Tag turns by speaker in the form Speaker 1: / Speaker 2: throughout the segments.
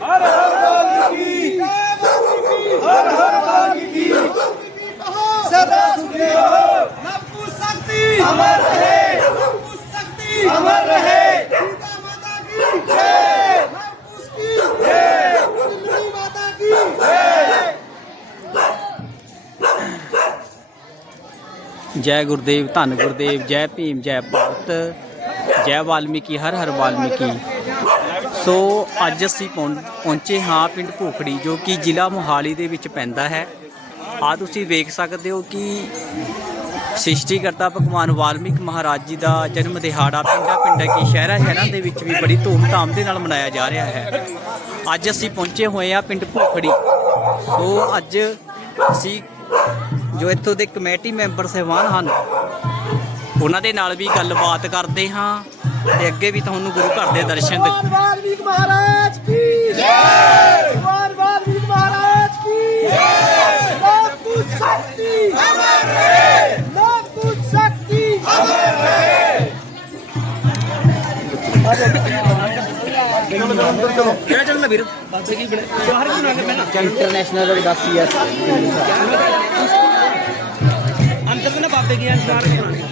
Speaker 1: Hare Hare
Speaker 2: ਜੈ ਗੁਰਦੇਵ, ਧੰਨ ਗੁਰਦੇਵ, ਜੈ ਭੀਮ, ਜੈ ਭਾਰਤ, ਜੈ ਵਾਲਮੀਕੀ, ਹਰ ਹਰ ਵਾਲਮੀਕੀ। ਸੋ ਅੱਜ ਅਸੀਂ ਪਹੁੰ- ਪਹੁੰਚੇ ਹਾਂ ਪਿੰਡ ਭੋਖੜੀ, ਜੋ ਕਿ ਜ਼ਿਲ੍ਹਾ ਮੋਹਾਲੀ ਦੇ ਵਿੱਚ ਪੈਂਦਾ ਹੈ। ਆ ਤੁਸੀਂ ਵੇਖ ਸਕਦੇ ਹੋ ਕਿ ਸ੍ਰਿਸ਼ਟੀਕਰਤਾ ਭਗਵਾਨ ਵਾਲਮੀਕ ਮਹਾਰਾਜ ਜੀ ਦਾ ਜਨਮ ਦਿਹਾੜਾ ਪਿੰਡਾਂ ਪਿੰਡਾਂ ਕੀ ਸ਼ਹਿਰਾਂ ਸ਼ਹਿਰਾਂ ਦੇ ਵਿੱਚ ਵੀ ਬੜੀ ਧੂਮ-ਧਾਮ ਦੇ ਨਾਲ ਮਨਾਇਆ ਜਾ ਰਿਹਾ ਹੈ। ਅੱਜ ਅਸੀਂ ਪਹੁੰਚੇ ਹੋਏ ਆ ਪਿੰਡ ਭੋਖੜੀ। ਸੋ ਅੱਜ ਅਸੀਂ ਜੋ ਇੱਥੋਂ ਦੇ ਕਮੇਟੀ ਮੈਂਬਰ ਸਹਿਬਾਨ ਹਨ ਉਹਨਾਂ ਦੇ ਨਾਲ ਵੀ ਗੱਲਬਾਤ ਕਰਦੇ ਹਾਂ ਤੇ ਅੱਗੇ ਵੀ ਤੁਹਾਨੂੰ ਗੁਰੂ ਘਰ ਦੇ ਦਰਸ਼ਨ
Speaker 1: ਵਾਲਮੀਕ ਕਿਹੜਾ ਚੱਲਣਾ ਵੀਰ? ਬਾਬੇ ਕੀ ਬਣੇ? ਬਾਹਰ ਕਿਉਂ ਨਾ ਪਹਿਲਾਂ?
Speaker 2: ਇੰਟਰਨੈਸ਼ਨਲ 10 ਯਾਰ। ਹੈ ਬੋਲੇ ਚੁੱਪ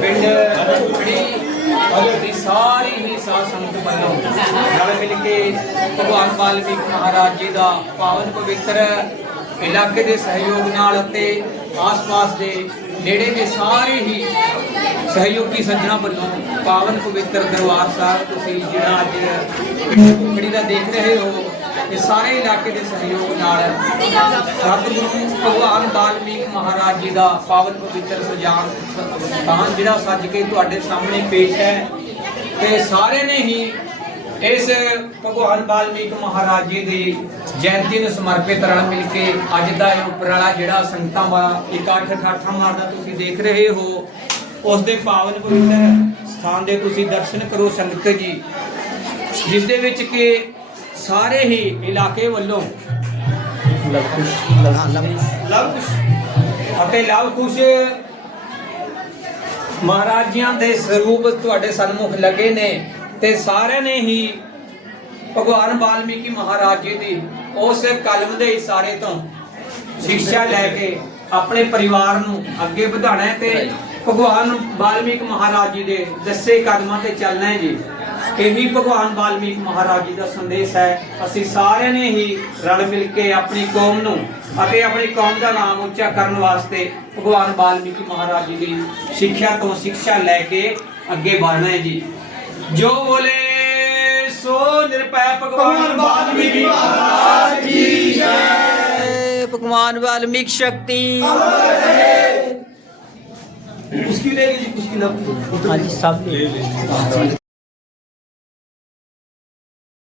Speaker 3: ਪਿੰਡ ਬੜੀ ਦੀ ਸਾਰੀ ਹੀ ਸਾਧ ਸੰਗਤ ਵੱਲੋਂ ਨਾਲ ਮਿਲ ਕੇ ਭਗਵਾਨ ਵਾਲਮੀਕ ਮਹਾਰਾਜ ਜੀ ਦਾ ਪਾਵਨ ਪਵਿੱਤਰ ਇਲਾਕੇ ਦੇ ਸਹਿਯੋਗ ਨਾਲ ਅਤੇ ਆਸ-ਪਾਸ ਦੇ ਨੇੜੇ ਦੇ ਸਾਰੇ ਹੀ ਸਹਿਯੋਗੀ ਸੱਜਣਾ ਵੱਲੋਂ ਪਾਵਨ ਪਵਿੱਤਰ ਦਰਬਾਰ ਸਾਹਿਬ ਤੁਸੀਂ ਜਿਹੜਾ ਅੱਜ ਕੁੜੀ ਦਾ ਦੇਖ ਰਹੇ ਹੋ। ਇਹ ਸਾਰੇ ਇਲਾਕੇ ਦੇ ਸਹਿਯੋਗ ਨਾਲ ਸਤਿਗੁਰੂ ਭਗਵਾਨ ਵਾਲਮੀਕ ਮਹਾਰਾਜ ਜੀ ਦਾ ਪਾਵਨ ਪਵਿੱਤਰ ਸਜਾਨ ਸਥਾਨ ਜਿਹੜਾ ਸੱਜ ਕੇ ਤੁਹਾਡੇ ਸਾਹਮਣੇ ਪੇਸ਼ ਹੈ ਤੇ ਸਾਰੇ ਨੇ ਹੀ ਇਸ ਭਗਵਾਨ ਵਾਲਮੀਕ ਮਹਾਰਾਜ ਜੀ ਦੀ ਜਯੰਤੀ ਨੂੰ ਸਮਰਪਿਤ ਰਲ ਮਿਲ ਕੇ ਅੱਜ ਦਾ ਇਹ ਉਪਰਾਲਾ ਜਿਹੜਾ ਸੰਗਤਾਂ ਦਾ ਇਕੱਠ ਠਾਠਾ ਮਾਰਦਾ ਤੁਸੀਂ ਦੇਖ ਰਹੇ ਹੋ, ਉਸ ਦੇ ਪਾਵਨ ਪਵਿੱਤਰ ਸਥਾਨ ਦੇ ਤੁਸੀਂ ਦਰਸ਼ਨ ਕਰੋ ਸੰਗਤ ਜੀ, ਜਿਸ ਦੇ ਵਿੱਚ ਕਿ ਸਾਰੇ ਹੀ ਇਲਾਕੇ ਵੱਲੋਂ ਲਵ ਕੁਸ਼ ਅਤੇ ਲਵ ਕੁਸ਼ ਮਹਾਰਾਜਿਆਂ ਦੇ ਸਰੂਪ ਤੁਹਾਡੇ ਸਨਮੁਖ ਲੱਗੇ ਨੇ ਤੇ ਸਾਰਿਆਂ ਨੇ ਹੀ ਭਗਵਾਨ ਵਾਲਮੀਕੀ ਮਹਾਰਾਜ ਜੀ ਦੀ ਉਸ ਕਲਮ ਦੇ ਇਸ਼ਾਰੇ ਤੋਂ ਸਿੱਖਿਆ ਲੈ ਕੇ ਆਪਣੇ ਪਰਿਵਾਰ ਨੂੰ ਅੱਗੇ ਵਧਾਉਣਾ ਹੈ ਤੇ ਭਗਵਾਨ ਵਾਲਮੀਕ ਮਹਾਰਾਜ ਜੀ ਦੇ ਦੱਸੇ ਕਦਮਾਂ ਤੇ ਚੱਲਣਾ ਹੈ ਜੀ। ਇਹੀ ਭਗਵਾਨ ਵਾਲਮੀਕ ਮਹਾਰਾਜ ਜੀ ਦਾ ਸੰਦੇਸ਼ ਹੈ ਅਸੀਂ ਸਾਰਿਆਂ ਨੇ ਹੀ ਰਲ ਮਿਲ ਕੇ ਆਪਣੀ ਕੌਮ ਨੂੰ ਅਤੇ ਆਪਣੀ ਕੌਮ ਦਾ ਨਾਮ ਉੱਚਾ ਕਰਨ ਵਾਸਤੇ ਭਗਵਾਨ ਵਾਲਮੀਕੀ ਮਹਾਰਾਜ ਜੀ ਦੀ ਸਿੱਖਿਆ ਤੋਂ ਸਿੱਖਿਆ ਲੈ ਕੇ ਅੱਗੇ ਵਧਣਾ ਹੈ ਜੀ ਜੋ ਬੋਲੇ ਸੋ ਨਿਰਭੈ ਭਗਵਾਨ ਵਾਲਮੀਕੀ ਮਹਾਰਾਜ ਜੀ
Speaker 2: ਜੈ ਭਗਵਾਨ ਵਾਲਮੀਕ ਸ਼ਕਤੀ
Speaker 4: उसकी ले लीजिए उसकी लव
Speaker 2: ਹਾਂਜੀ ਸਭ ਲੈ